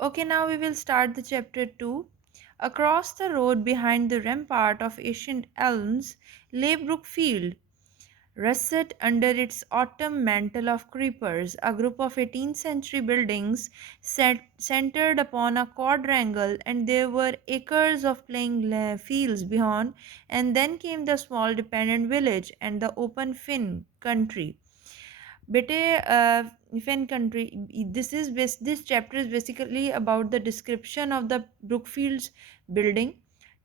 Okay, now we will start the chapter 2. Across the road behind the rampart of ancient elms lay Brookfield, russet under its autumn mantle of creepers, a group of 18th century buildings centered upon a quadrangle, and there were acres of playing fields beyond, and then came the small dependent village and the open fen country. Bete, Fen country. This chapter is basically about the description of the Brookfields building.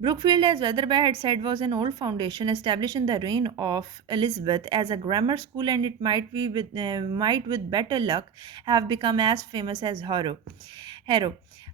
Brookfield, as Weatherby had said, was an old foundation established in the reign of Elizabeth as a grammar school, and it might with better luck have become as famous as Harrow.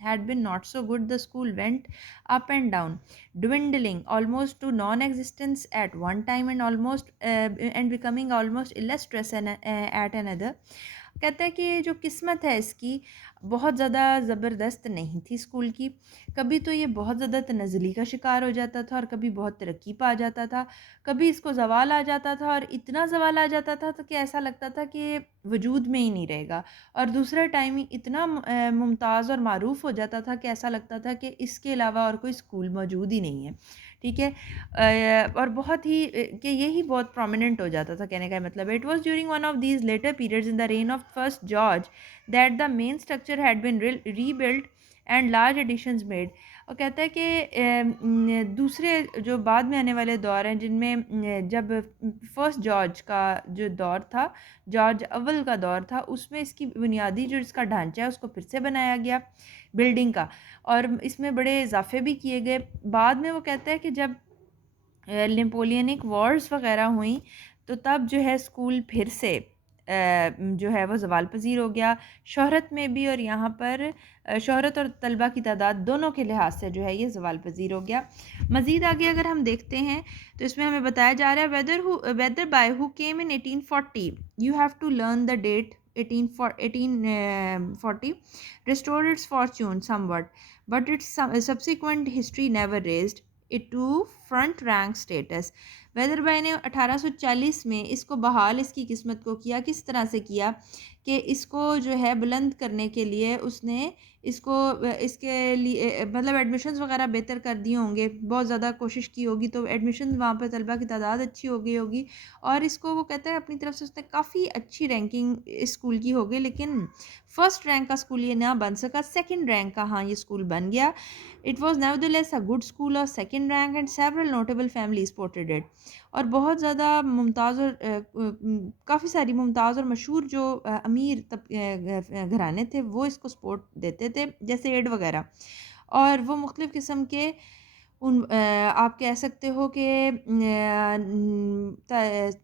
had been not so good. The school went up and down, dwindling almost to non-existence at one time and becoming almost illustrious at another. کہتا ہے کہ جو قسمت ہے اس کی بہت زیادہ زبردست نہیں تھی اسکول کی. کبھی تو یہ بہت زیادہ تنزلی کا شکار ہو جاتا تھا اور کبھی بہت ترقی پا جاتا تھا. کبھی اس کو زوال آ جاتا تھا اور اتنا زوال آ جاتا تھا تو کہ ایسا لگتا تھا کہ وجود میں ہی نہیں رہے گا. اور دوسرا ٹائم ہی اتنا ممتاز اور معروف ہو جاتا تھا کہ ایسا لگتا تھا کہ اس کے علاوہ اور کوئی اسکول موجود ہی نہیں ہے. ٹھیک ہے. اور بہت ہی کہ یہی بہت پرومیننٹ ہو جاتا تھا. کہنے کا مطلب ہے it was during one of these later periods in the reign of first George that the main structure had been rebuilt and large additions made. اور کہتا ہے کہ دوسرے جو بعد میں آنے والے دور ہیں جن میں جب فرسٹ جارج کا جو دور تھا، جارج اول کا دور تھا، اس میں اس کی بنیادی جو اس کا ڈھانچہ ہے اس کو پھر سے بنایا گیا بلڈنگ کا، اور اس میں بڑے اضافے بھی کیے گئے. بعد میں وہ کہتا ہے کہ جب نیپولینک وارز وغیرہ ہوئیں تو تب جو ہے اسکول پھر سے جو ہے وہ زوال پذیر ہو گیا، شہرت میں بھی، اور یہاں پر شہرت اور طلبہ کی تعداد دونوں کے لحاظ سے جو ہے یہ زوال پذیر ہو گیا. مزید آگے اگر ہم دیکھتے ہیں تو اس میں ہمیں بتایا جا رہا ہے whether by who came in 1840 you have to learn the date 1840 restored its fortune somewhat but its subsequent history never raised it to front rank status. Weather by نے 1840 میں اس کو بحال اس کی قسمت کو کیا. کس طرح سے کیا کہ اس کو جو ہے بلند کرنے کے لیے اس نے اس کو اس کے لیے مطلب ایڈمیشنز وغیرہ بہتر کر دیے ہوں گے، بہت زیادہ کوشش کی ہوگی تو ایڈمیشن وہاں پہ طلبہ کی تعداد اچھی ہو گئی ہوگی، اور اس کو وہ کہتا ہے اپنی طرف سے اس نے کافی اچھی رینکنگ اسکول کی ہوگی، لیکن فرسٹ رینک کا اسکول یہ نہ بن سکا، سیکنڈ رینک کا ہاں یہ اسکول بن گیا. It was nevertheless a good school of second rank and several notable families supported it. اور بہت زیادہ ممتاز اور کافی ساری ممتاز اور مشہور جو امیر گھرانے تھے وہ اس کو سپورٹ دیتے تھے، جیسے ایڈ وغیرہ. اور وہ مختلف قسم کے ان آپ کہہ سکتے ہو کہ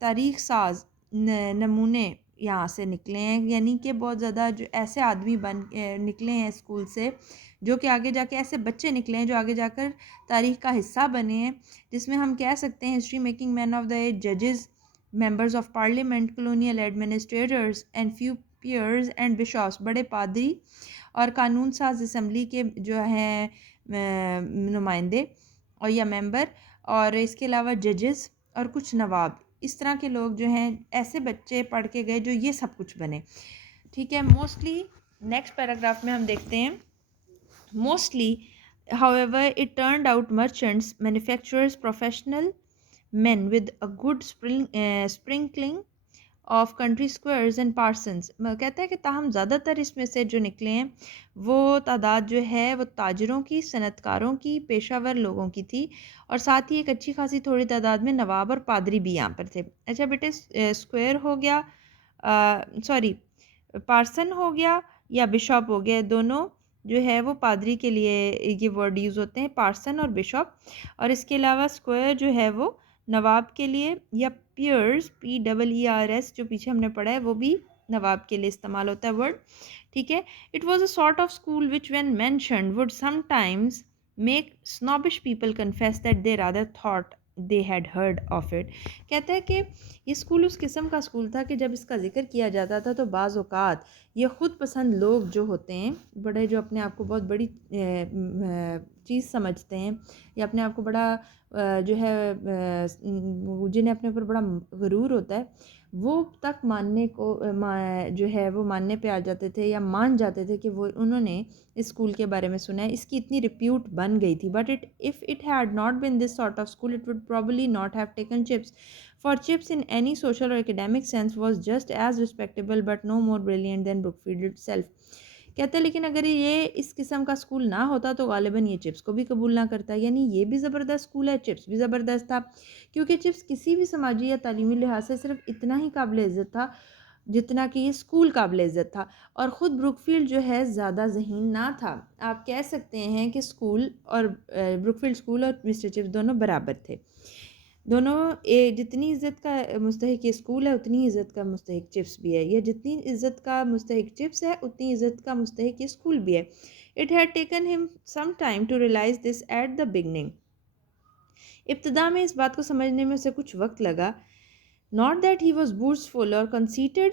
تاریخ ساز نمونے یہاں سے نکلے ہیں، یعنی کہ بہت زیادہ جو ایسے آدمی نکلے ہیں اسکول سے جو کہ آگے جا کے ایسے بچے نکلے ہیں جو آگے جا کر تاریخ کا حصہ بنے ہیں، جس میں ہم کہہ سکتے ہیں history making man of the age, ججز، members of parliament, colonial administrators and few peers and bishops, بڑے پادری اور قانون ساز اسمبلی کے جو ہیں نمائندے اور یا ممبر، اور اس کے علاوہ ججز اور کچھ نواب، اس طرح کے لوگ جو ہیں ایسے بچے پڑھ کے گئے جو یہ سب کچھ بنے. ٹھیک ہے. موسٹلی نیکسٹ پیراگراف میں ہم دیکھتے ہیں mostly however it turned out merchants, manufacturers, professional men with a good sprinkling of country squares and parsons. کہتا ہے کہ تاہم زیادہ تر اس میں سے جو نکلے ہیں وہ تعداد جو ہے وہ تاجروں کی، صنعت کاروں کی، پیشہ ور لوگوں کی تھی، اور ساتھ ہی ایک اچھی خاصی تھوڑی تعداد میں نواب اور پادری بھی یہاں پر تھے. اچھا بیٹے، اسکوائر ہو گیا، سوری پارسن ہو گیا یا بشاپ ہو گیا، دونوں جو ہے وہ پادری کے لیے یہ ورڈ یوز ہوتے ہیں، پارسن اور بشاپ. اور اس کے علاوہ اسکوائر جو ہے وہ نواب کے لیے، یا پیئرز PEERS جو پیچھے ہم نے پڑھا ہے وہ بھی نواب کے لیے استعمال ہوتا ہے ورڈ. ٹھیک ہے. It was a sort of school which when mentioned would some times make snobbish people confess that they rather thought they had heard of it. کہتا ہے کہ یہ اسکول اس قسم کا اسکول تھا کہ جب اس کا ذکر کیا جاتا تھا تو بعض اوقات یہ خود پسند لوگ جو ہوتے ہیں، بڑے جو اپنے آپ کو بہت بڑی چیز سمجھتے ہیں یا اپنے آپ کو بڑا جو ہے جنہیں اپنے اوپر بڑا غرور ہوتا ہے، وہ تک ماننے کو جو ہے وہ ماننے پہ آ جاتے تھے یا مان جاتے تھے کہ وہ انہوں نے اس اسکول کے بارے میں سنا ہے، اس کی اتنی ریپیوٹ بن گئی تھی. But if it had not been this sort of school it would probably not have taken chips, for chips in any social or academic sense was just as respectable but no more brilliant than Brookfield itself. کہتے ہیں لیکن اگر یہ اس قسم کا school نہ ہوتا تو غالباً یہ چپس کو بھی قبول نہ کرتا. یعنی یہ بھی زبردست اسکول ہے، چپس بھی زبردست تھا، کیونکہ چپس کسی بھی سماجی یا تعلیمی لحاظ سے صرف اتنا ہی قابل عزت تھا جتنا کہ یہ اسکول قابل عزت تھا، اور خود بروکفیلڈ جو ہے زیادہ ذہین نہ تھا. آپ کہہ سکتے ہیں کہ اسکول اور بروکفیلڈ اسکول اور مسٹر چپس دونوں برابر تھے. دونوں جتنی عزت کا مستحق یہ اسکول ہے اتنی عزت کا مستحق چپس بھی ہے، یا جتنی عزت کا مستحق چپس ہے اتنی عزت کا مستحق یہ اسکول بھی ہے. It had taken him some time to realize this at the beginning. ابتدا میں اس بات کو سمجھنے میں اسے کچھ وقت لگا. Not that he was boastful or conceited,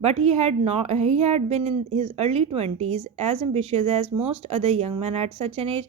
But he had been in his early 20s as ambitious as most other young men at such an age.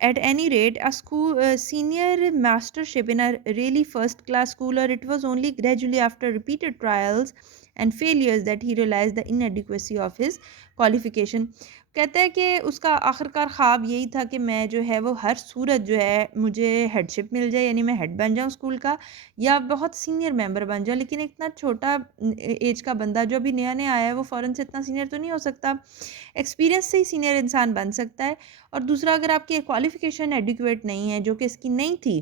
at any rate a school senior mastership in a really first class school, or it was only gradually after repeated trials and failures that he realized the inadequacy of his qualification. کہتا ہے کہ اس کا آخرکار خواب یہی تھا کہ میں جو ہے وہ ہر صورت جو ہے مجھے ہیڈشپ مل جائے، یعنی میں ہیڈ بن جاؤں اسکول کا، یا بہت سینئر ممبر بن جاؤں. لیکن اتنا چھوٹا ایج کا بندہ جو ابھی نیا نیا آیا ہے وہ فوراً سے اتنا سینئر تو نہیں ہو سکتا، ایکسپیرینس سے ہی سینئر انسان بن سکتا ہے. اور دوسرا، اگر آپ کی کوالیفیکیشن ایڈیکویٹ نہیں ہے، جو کہ اس کی نہیں تھی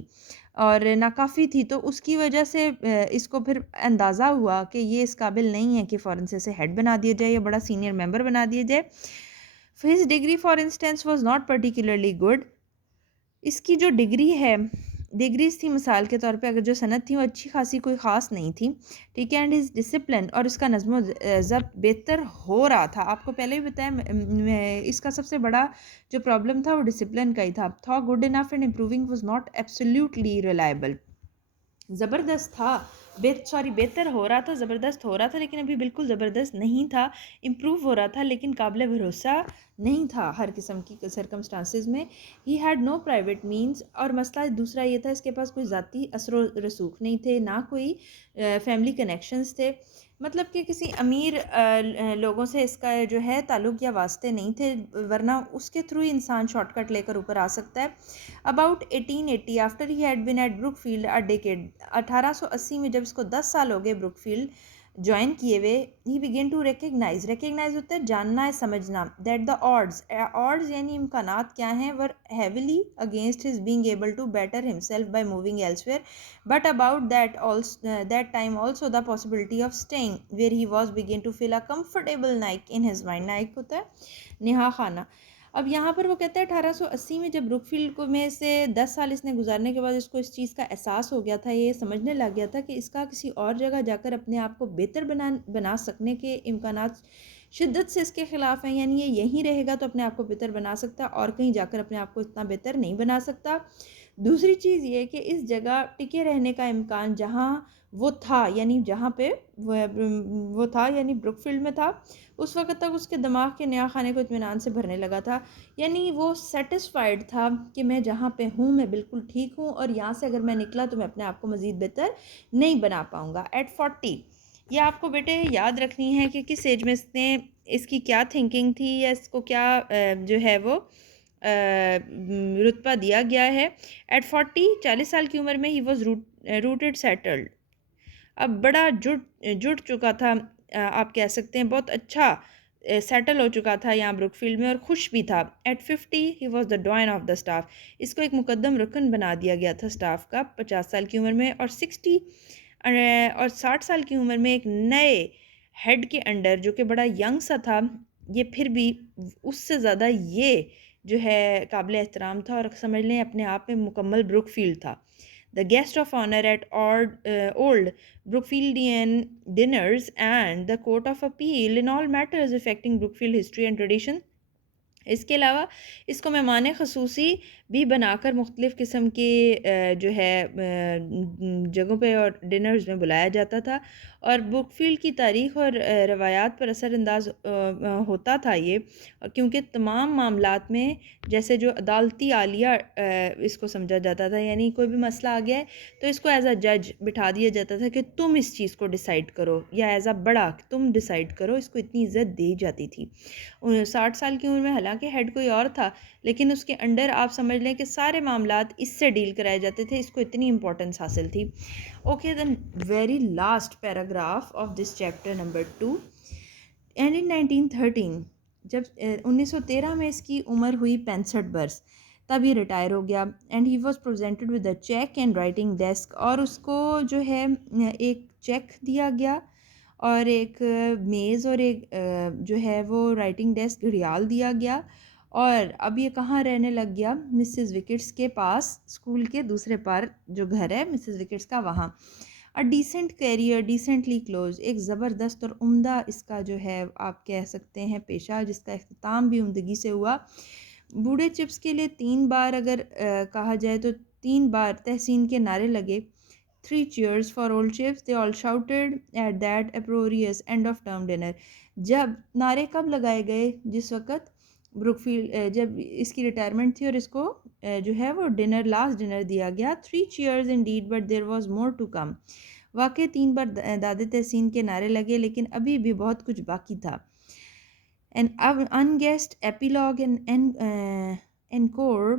اور ناکافی تھی، تو اس کی وجہ سے اس کو پھر اندازہ ہوا کہ یہ اس قابل نہیں ہے کہ فوراً سے اسے ہیڈ بنا دیا جائے یا بڑا سینئر ممبر بنا دیا جائے. His degree for instance was not particularly good. اس کی جو ڈگریز تھی مثال کے طور پہ، اگر جو سند تھی وہ اچھی خاصی کوئی خاص نہیں تھی، ٹھیک ہے. اینڈ ہز ڈسپلن، اور اس کا نظم و ضبط بہتر ہو رہا تھا. آپ کو پہلے بھی بتایا اس کا سب سے بڑا جو پرابلم تھا وہ ڈسپلن کا ہی تھا good enough and improving was not absolutely reliable. زبردست تھا، بہتر ہو رہا تھا، زبردست ہو رہا تھا، لیکن ابھی بالکل زبردست نہیں تھا. امپروو ہو رہا تھا لیکن قابل بھروسہ نہیں تھا ہر قسم کی سرکمسٹانسز میں. He had no private means, اور مسئلہ دوسرا یہ تھا اس کے پاس کوئی ذاتی اثر و رسوخ نہیں تھے، نہ کوئی فیملی کنیکشنز تھے. مطلب کہ کسی امیر لوگوں سے اس کا جو ہے تعلق یا واسطے نہیں تھے، ورنہ اس کے تھرو ہی انسان شارٹ کٹ لے کر اوپر آ سکتا ہے. About 1880 after he had been at Brookfield a decade, 1880 میں جب اس کو 10 سال ہو گئے بروک فیلڈ جوائن کیے ہوئے، ہی بگین ٹو ریکگنائز ہوتا ہے جاننا ہے، سمجھنا، دیٹ دا آڈز یعنی امکانات کیا ہیں، were heavily against his being able to better himself by moving elsewhere, but about that time also the possibility of staying where he was begin to feel a comfortable niche in his mind. Niche ہوتا ہے نہا خانہ. اب یہاں پر وہ کہتا ہے 1880 میں جب بروک فیلڈ کو میں سے 10 سال اس نے گزارنے کے بعد اس کو اس چیز کا احساس ہو گیا تھا، یہ سمجھنے لگ گیا تھا کہ اس کا کسی اور جگہ جا کر اپنے آپ کو بہتر بنا سکنے کے امکانات شدت سے اس کے خلاف ہیں. یعنی یہ یہیں رہے گا تو اپنے آپ کو بہتر بنا سکتا، اور کہیں جا کر اپنے آپ کو اتنا بہتر نہیں بنا سکتا. دوسری چیز یہ کہ اس جگہ ٹکے رہنے کا امکان جہاں وہ تھا، یعنی جہاں پہ وہ تھا یعنی بروک فیلڈ میں تھا، اس وقت تک اس کے دماغ کے نیا خانے کو اطمینان سے بھرنے لگا تھا. یعنی وہ سیٹسفائیڈ تھا کہ میں جہاں پہ ہوں میں بالکل ٹھیک ہوں، اور یہاں سے اگر میں نکلا تو میں اپنے آپ کو مزید بہتر نہیں بنا پاؤں گا. ایٹ 40، یہ آپ کو بیٹے یاد رکھنی ہے کہ کس ایج میں اس کی کیا تھنکنگ تھی، یا اس کو کیا جو ہے وہ رتبہ دیا گیا ہے. ایٹ 40، 40 سال کی عمر میں ہی واز روٹڈ سیٹلڈ. اب بڑا جڑ چکا تھا، آپ کہہ سکتے ہیں بہت اچھا سیٹل ہو چکا تھا یہاں بروک فیلڈ میں، اور خوش بھی تھا. At 50 he was the doyen of the staff. اس کو ایک مقدم رکن بنا دیا گیا تھا اسٹاف کا 50 سال کی عمر میں. اور 60 سال کی عمر میں ایک نئے ہیڈ کے انڈر، جو کہ بڑا ینگ سا تھا، یہ پھر بھی اس سے زیادہ یہ جو ہے قابل احترام تھا، اور سمجھ لیں اپنے آپ میں مکمل بروک فیلڈ تھا. The guest of honor at old Brookfieldian dinners and the court of appeal in all matters affecting Brookfield history and tradition. اس کے علاوہ اس کو مہمان خصوصی بھی بنا کر مختلف قسم کے جو ہے جگہوں پہ اور ڈنرز میں بلایا جاتا تھا، اور بروک فیلڈ کی تاریخ اور روایات پر اثر انداز ہوتا تھا یہ، کیونکہ تمام معاملات میں جیسے جو عدالتی عالیہ اس کو سمجھا جاتا تھا، یعنی کوئی بھی مسئلہ آ گیا ہے تو اس کو ایز اے جج بٹھا دیا جاتا تھا کہ تم اس چیز کو ڈیسائیڈ کرو، یا ایز اے بڑا تم ڈیسائیڈ کرو. اس کو اتنی عزت دی جاتی تھی. 60 سال کی عمر میں حالانکہ ہیڈ کوئی اور تھا، لیکن اس کے انڈر آپ سمجھ لیں کہ سارے معاملات اس سے ڈیل کرائے جاتے تھے. اس کو اتنی امپورٹنس حاصل تھی. Okay, then very last paragraph of this chapter number 2. And in 1913، جب 1913 میں اس کی عمر ہوئی 65 برس. تب یہ ریٹائر ہو گیا. And he was presented with a cheque and writing desk, اور اس کو جو ہے ایک چیک دیا گیا اور ایک میز اور ایک جو ہے وہ رائٹنگ ڈیسک گھڑیال دیا گیا. اور اب یہ کہاں رہنے لگ گیا؟ مسز وکٹس کے پاس, اسکول کے دوسرے پار جو گھر ہے مسز وکٹس کا, وہاں. اَ ڈیسنٹ کیریئر ڈیسنٹلی کلوز, ایک زبردست اور عمدہ اس کا جو ہے آپ کہہ سکتے ہیں پیشہ, جس کا اختتام بھی عمدگی سے ہوا. بوڑھے چپس کے لیے 3 بار اگر کہا جائے تو 3 بار تحسین کے نعرے لگے. 3 cheers for old chips, they all shouted at that uproarious end of term dinner. جب نعرے کب لگائے گئے؟ جس وقت بروکفیلڈ جب اس کی ریٹائرمنٹ تھی اور اس کو جو ہے وہ ڈنر, لاسٹ ڈنر دیا گیا. 3 cheers indeed but there was more to come. واقع 3 بار داد تحسین کے نعرے لگے, لیکن ابھی بھی بہت کچھ باقی تھا. An unguessed epilogue and encore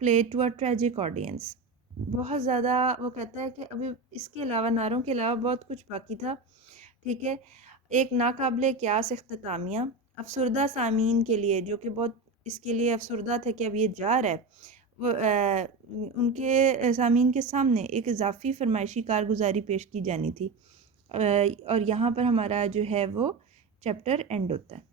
played to a tragic audience. بہت زیادہ وہ کہتا ہے کہ ابھی اس کے علاوہ, نعروں کے علاوہ بہت کچھ باقی تھا. ٹھیک ہے, ایک ناقابل قیاس اختتامیہ افسردہ سامعین کے لیے, جو کہ بہت اس کے لیے افسردہ تھے کہ اب یہ جا رہا ہے, وہ ان کے سامعین کے سامنے ایک اضافی فرمائشی کارگزاری پیش کی جانی تھی. اور یہاں پر ہمارا جو ہے وہ چیپٹر اینڈ ہوتا ہے.